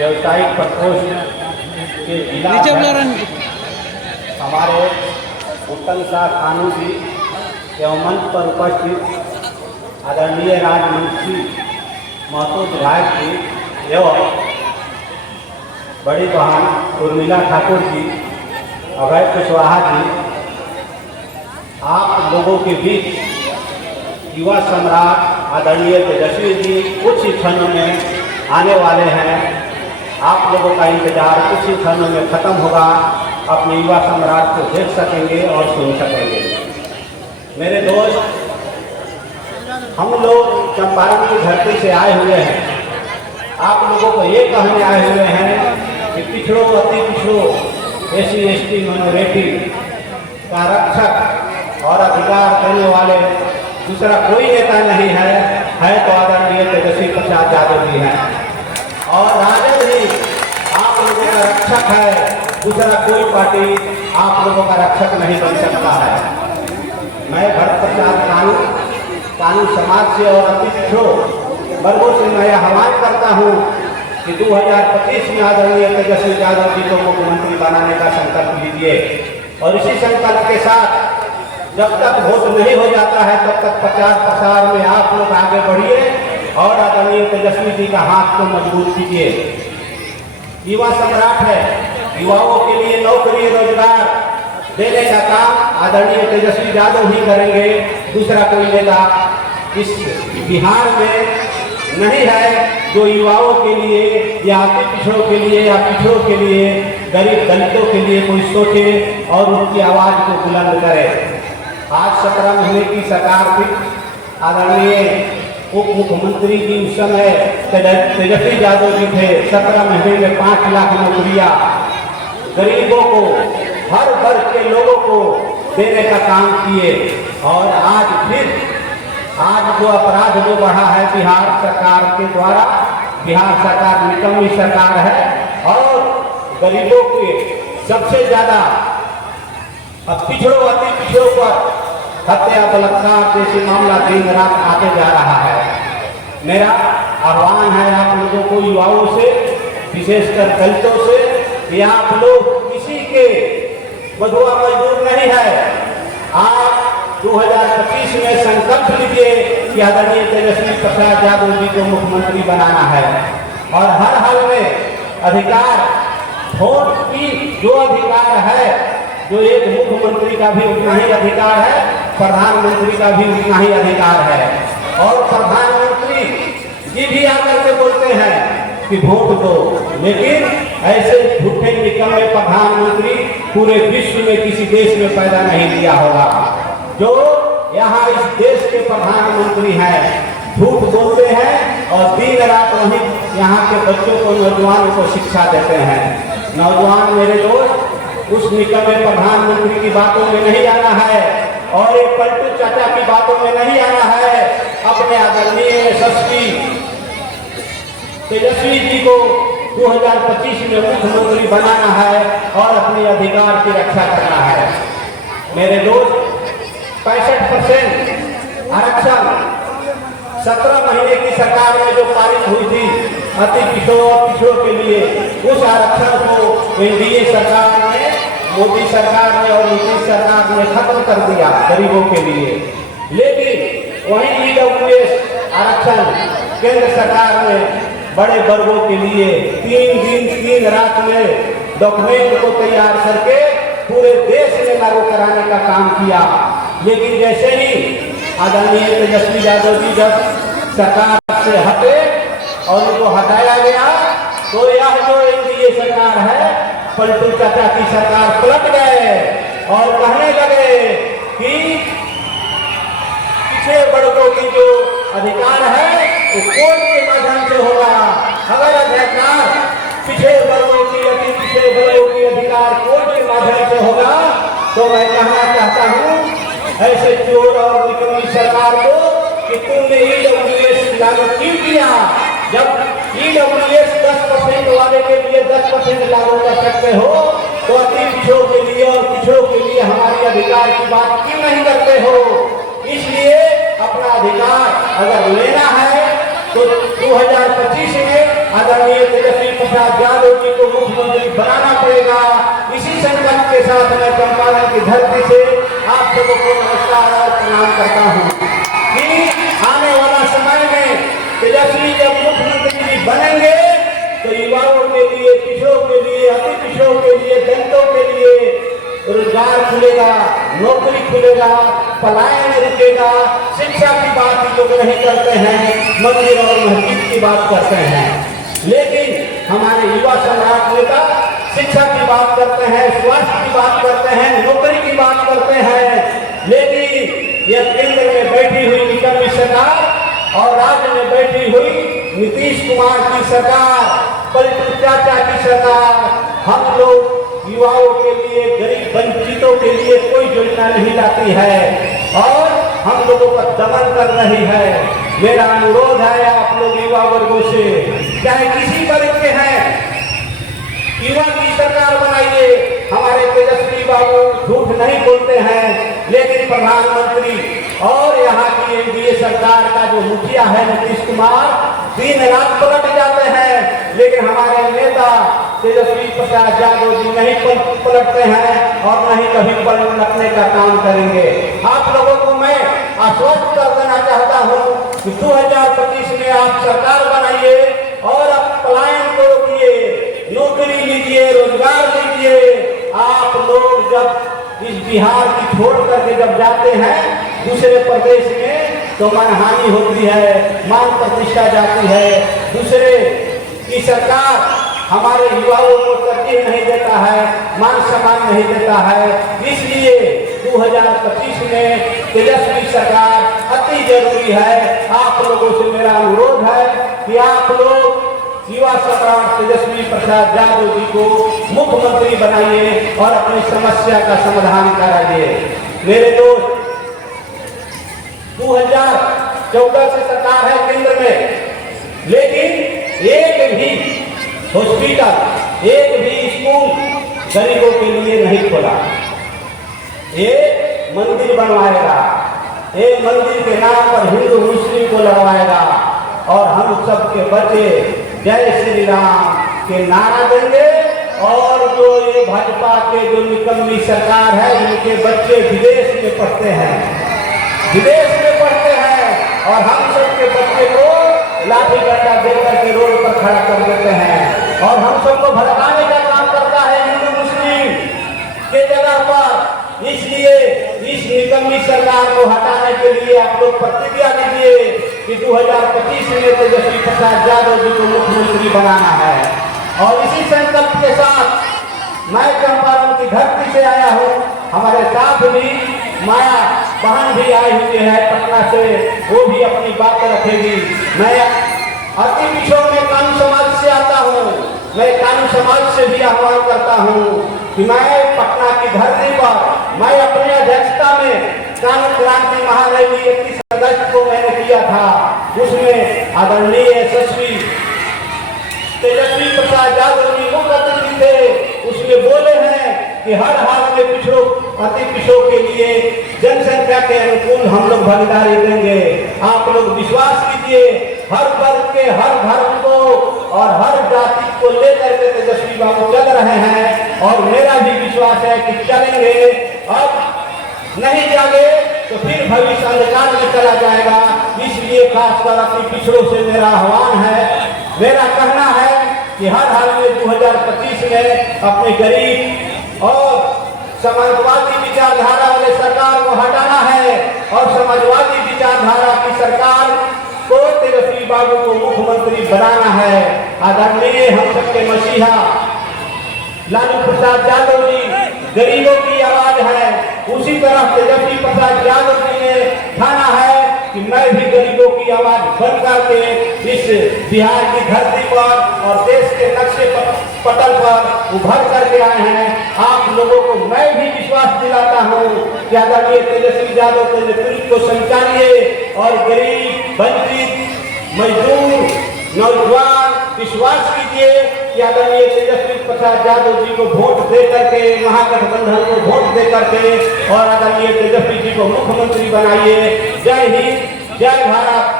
व्यवसायिक प्रकोष्ठ के जिला हमारे उत्तम शाह कानू जी एवं मंच पर उपस्थित आदरणीय राजमंत्री महतो विधायक जी एवं बड़ी बहन उर्मिला ठाकुर जी, अभय कुशवाहा जी, आप लोगों के बीच युवा सम्राट आदरणीय तेजस्वी जी कुछ ही क्षणों में आने वाले हैं। आप लोगों का इंतजार कुछ ही क्षणों में खत्म होगा। अपने युवा सम्राट को देख सकेंगे और सुन सकेंगे। मेरे दोस्त, हम लोग चंपारण की धरती से आए हुए हैं। आप लोगों को ये कहने आए हुए हैं कि पिछड़ों अति पिछड़ों SC ST माइनॉरिटी का रक्षक और अधिकार देने वाले दूसरा कोई नेता नहीं है तो आदरणीय तेजस्वी प्रसाद यादव जी हैं। और राजद ही आप लोगों का रक्षक है, दूसरा कोई पार्टी आप लोगों का रक्षक नहीं बन सकता है। मैं भरत प्रसाद कानू समाज से और अति पिछड़ों वर्गों से मैं आह्वान करता हूँ कि 2025 में आदरणीय तेजस्वी यादव जी को मुख्यमंत्री बनाने का संकल्प लीजिए। और इसी संकल्प के साथ जब तक वोट नहीं हो जाता है तब तक प्रचार प्रसार में आप लोग आगे बढ़िए और आदरणीय तेजस्वी जी का हाथ को मजबूत कीजिए। युवा सम्राट है, युवाओं के लिए नौकरी रोजगार देने का काम आदरणीय तेजस्वी यादव ही करेंगे, दूसरा कोई नेता इस बिहार में नहीं है जो युवाओं के लिए या अति पिछड़ों के लिए या पिछड़ों के लिए, गरीब दलितों के लिए कोई सोचे और उनकी आवाज को बुलंद करे। आज 17 महीने की सरकार थी, आदरणीय उप मुख्यमंत्री जी उस समय तेजस्वी यादव जी थे। 17 महीने में 5 लाख नौकरियां गरीबों को, हर वर्ग के लोगों को देने का काम किए। और आज जो अपराध जो बढ़ा है बिहार सरकार के द्वारा, बिहार सरकार निकम्मी सरकार है और गरीबों के सबसे ज्यादा पिछड़ों अति पिछड़ों पर हत्या बलात्कार जैसे मामला दिन रात आते जा रहा है। मेरा आह्वान है आप लोगों को, युवाओं से, विशेषकर दलितों से, कि आप लोग किसी के बधुआ मजदूर नहीं है। आप 2025 में संकल्प लीजिए कि आदरणीय तेजस्वी प्रसाद यादव जी को मुख्यमंत्री बनाना है। और हर हाल में अधिकार, वोट की जो अधिकार है, जो एक मुख्यमंत्री का भी उतना ही अधिकार है, प्रधानमंत्री का भी उतना ही अधिकार है। और प्रधानमंत्री जी भी आकर के बोलते हैं कि वोट दो, लेकिन ऐसे झूठे निकम्मे प्रधानमंत्री पूरे विश्व में किसी देश में पैदा नहीं लिया होगा। जो यहाँ इस देश के प्रधानमंत्री हैं, झूठ बोलते हैं और दिन रात वहीं यहाँ के बच्चों को, नौजवानों को शिक्षा देते हैं। नौजवान मेरे दोस्त, उस निकम्मे प्रधानमंत्री की बातों में नहीं आना है और एक पलटू चाचा की बातों में नहीं आना है। अपने आदरणीय यशस्वी तेजस्वी जी को 2025 में मुख्यमंत्री बनाना है और अपने अधिकार की रक्षा करना है। मेरे दोस्त, 65% आरक्षण 17 महीने की सरकार में जो पारित हुई थी अति पिछड़ों के लिए, उस आरक्षण को एनडीए सरकार ने, मोदी सरकार ने और नीतीश सरकार ने खत्म कर दिया गरीबों के लिए। लेकिन वहीं EWS आरक्षण केंद्र सरकार ने बड़े वर्गों के लिए 3 दिन 3 रात में डॉक्यूमेंट को तैयार करके पूरे देश में लागू कराने का काम किया। लेकिन जैसे ही आदरणीय तेजस्वी यादव जी जब सरकार से हटे और उनको हटाया गया, तो यह जो एनडीए सरकार है, पलटू चाचा की सरकार पलट गए और कहने लगे कि पिछड़े वर्गों की जो अधिकार है वो कोर्ट के माध्यम से होगा। अगर अधिकार पिछड़े वर्गों की, अति पिछड़े वर्गों की अधिकार कोर्ट के माध्यम से होगा, तो मैं कहना चाहता हूँ ऐसे चोर और निकम्मी सरकार को कि तुमने EWS लागू क्यों किया। जब EWS 10% वाले के लिए 10% लागू कर सकते हो, तो अति पिछड़ों के लिए और पिछड़ों के लिए हमारी अधिकार की बात क्यों नहीं करते हो। इसलिए अपना अधिकार अगर लेना है तो 2025 में आदरणीय तेजस्वी प्रसाद यादव जी को मुख्यमंत्री बनाना पड़ेगा। इसी संकल्प के साथ मैं चंपारण की धरती से आप सबों को नमस्कार और प्रणाम करता हूँ कि आने वाला समय में तेजस्वी जब मुख्यमंत्री जी बनेंगे तो युवाओं के लिए, किशोरों के लिए, अति किशोरों के लिए, दलितों के लिए रोजगार खुलेगा, नौकरी खुलेगा, पलायन रुकेगा। शिक्षा की बात ही लोग नहीं करते हैं, मंदिर और मस्जिद की बात करते हैं, लेकिन हमारे युवा सम्राट नेता शिक्षा की बात करते हैं, स्वास्थ्य की बात करते हैं, नौकरी की बात करते हैं। लेकिन यह केंद्र में बैठी हुई निकम्मी सरकार और राज्य में बैठी हुई नीतीश कुमार की सरकार, पलटू चाचा की सरकार हम लोग युवाओं के लिए, गरीब वंचितों के लिए कोई योजना नहीं लाती है और हम लोगों का दमन कर रही है। मेरा अनुरोध है आप लोग युवा वर्गों से, चाहे किसी वर्ग के हैं, युवा की सरकार बनाइए। हमारे तेजस्वी बाबू झूठ नहीं बोलते हैं, लेकिन प्रधानमंत्री और यहाँ की एनडीए सरकार का जो मुखिया है नीतीश कुमार दिन रात पलट जाते हैं, लेकिन हमारे नेता तेजस्वी प्रसाद यादव जी नहीं पलटते हैं और नहीं कभी पलटने का काम करेंगे। आप लोगों को मैं आश्वस्त कर देना चाहता हूँ कि 2025 में आप सरकार बनाइए और आप पलायन को रोकिए, नौकरी लीजिए, रोजगार लीजिए। आप लोग जब इस बिहार की छोड़ करके जब जाते हैं दूसरे प्रदेश में तो मानहानि होती है, मान प्रतिष्ठा जाती है, दूसरे की सरकार हमारे युवाओं को तरजीह नहीं देता है, मान सम्मान नहीं देता है। इसलिए 2025 में तेजस्वी सरकार अति जरूरी है। आप लोगों से मेरा अनुरोध है कि आप लोग युवा सम्राट तेजस्वी प्रसाद यादव जी को मुख्यमंत्री बनाइए और अपनी समस्या का समाधान कराइए। मेरे दोस्त, 2014 से सरकार है केंद्र में, लेकिन एक भी हॉस्पिटल, एक भी स्कूल गरीबों के लिए नहीं खोला। एक मंदिर बनवाएगा, एक मंदिर के नाम पर हिंदू मुस्लिम को लड़वाएगा और हम सबके बच्चे जय श्री राम के नारा देंगे। और जो ये भाजपा के जो निकम्मी सरकार है, उनके बच्चे विदेश में पढ़ते हैं, विदेश में पढ़ते हैं और हम सबके बच्चे को लाठी डंडा देकर के रोड पर खड़ा कर देते हैं और हम सबको भड़काने का काम करता है हिंदू मुस्लिम के जगह पर। इसलिए इस निकम्मी सरकार को हटाने के लिए आप लोग प्रतिज्ञा लीजिए कि 2025 में तेजस्वी प्रसाद यादव जी को मुख्यमंत्री बनाना है। और इसी संकल्प के साथ मैं चंपारण की धरती से आया हूँ, हमारे साथ भी माया बहन भी आई हुई है पटना से, वो भी अपनी बात रखेगी। मैं अति पिछड़ों में कानून समाज से आता हूँ, मैं कानून समाज से भी आह्वान करता हूँ कि मैं पटना की धरती पर मैं अपनी अध्यक्षता में कानून क्रांति महारैली 31 अगस्त को मैंने किया था। उसमें आदरणीय यशस्वी तेजस्वी प्रसाद यादव जी मुख्य अतिथि थे। उसमें बोले हैं कि हर हाल में पिछड़ों, अति पिछड़ों के लिए जनसंख्या के अनुकूल हम लोग भागीदारी देंगे। आप लोग विश्वास कीजिए, हर वर्ग के, हर धर्म को और हर जाति को लेकर के तेजस्वी बाबू चल रहे हैं और मेरा भी विश्वास है कि चलेंगे। अब नहीं जागे तो फिर भविष्य अंधकार में चला जाएगा। इसलिए खासकर अपनी पिछड़ों से मेरा आह्वान है, मेरा कहना है कि हर हाल में 2025 में अपने गरीब और समाजवादी विचारधारा वाले सरकार को हटाना है और समाजवादी विचारधारा की सरकार को तेजस्वी बाबू को मुख्यमंत्री बनाना है। आदरणीय हम सबके मसीहा लालू प्रसाद यादव जी गरीबों की आवाज है, उसी तरह तेजस्वी प्रसाद यादव जी ने ठाना है कि मैं भी गरीबों की आवाज बन करके इस बिहार की धरती पर और देश के नक्शे पटल पर उभर करके आए हैं। आप लोगों को मैं भी विश्वास दिलाता हूँ कि आदरणीय तेजस्वी यादव के नेतृत्व को संचालिए और गरीब, वंचित, मजदूर, नौजवान विश्वास कीजिए कि आदरणीय तेजस्वी प्रसाद यादव जी को वोट दे करके, महागठबंधन को वोट दे करके और आदरणीय तेजस्वी जी को मुख्यमंत्री बनाइए। जय हिंद, जय भारत।